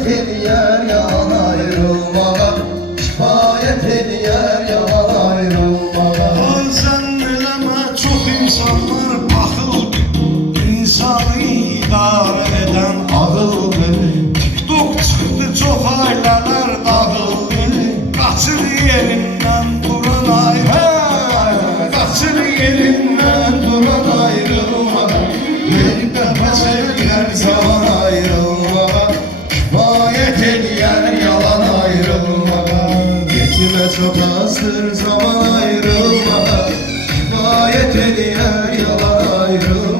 kifayet ediyor yalan ayrılmağa, kifayet ediyor yalan ayrılmağa. Sen bileme çok insanlar bakıldı, insanı idare eden ağıldı. TikTok çıktı çok aileler dağıldı, kaçır yerinden duran ayrı, kaçır yerinden duran ayrılma. Verip nefes ediyor yalan ayrılmağa, kifayet ediyor yalan ayrılmağa. Yetime çok azdır zaman ayrılmağa, kifayet ediyor yalan ayrılmağa.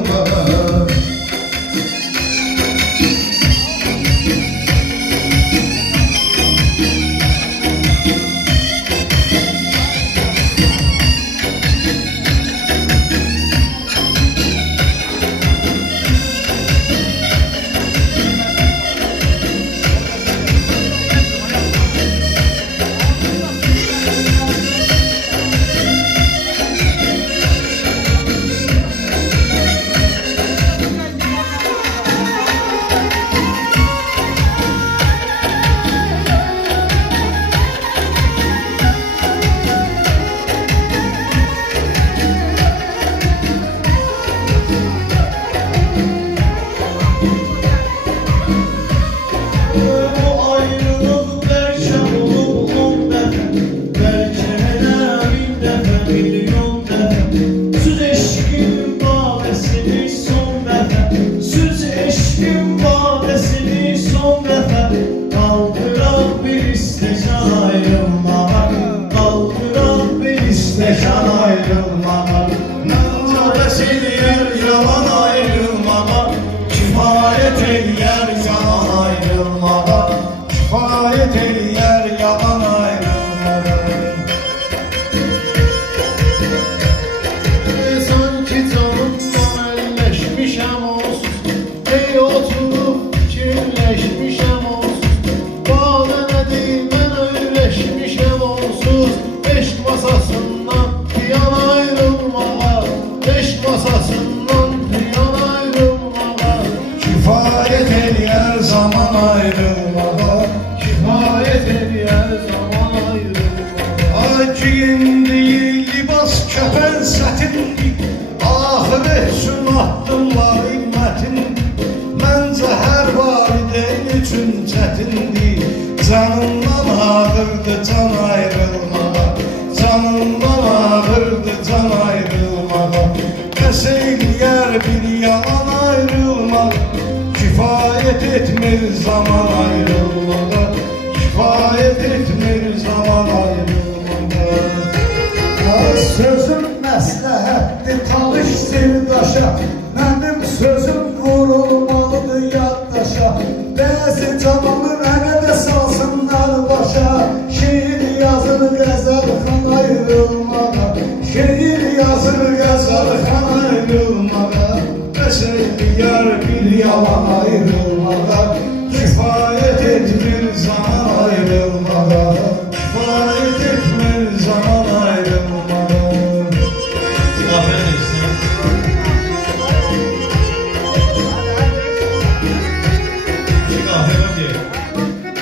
Mekan ayrılmamak, çaresi yer yalan ayrılmamak, kifayet yer yalan ayrılmamak, kifayet yer yalan ayrılmamak. Sanki canımla elleşmişem onsuz, ey oturup fikirleşmişem onsuz. Bana ne diyeyim ben öyleşmişem onsuz, eşk masasından yan ayrılmağa, eşk masasından yan ayrılmağa. Kifayet eder zaman ayrılmağa, Kifayet ediyor zaman ayrılmağa. ay giyindiği libas kefen sətindir, ahiret üçün addımlar immətin. Məncə hər valideyn üçün çətindir, canından ağırdı can ayrılmağa, canından ağırdı can ayrılmağa. Qəs eyləyər bir yalan ayrılmağa, kifayet etmir zaman ayrılmağa, kifayet etmir zaman ayrılmağa. Sözüm məsləhətdir, talış sirdaşa, mənim sözüm vurulmalıdır yaddaşa. Bəzi cavanı mənə də salsınlar başa, şiir yazır qəzəlxan ayrılmağa, şiir yazır qəzəlxan ayrılmağa. Bəs eyləyər bir yalan ayrılmağa, kifayet etmir zaman ayrılmağa, kifayet etmir zaman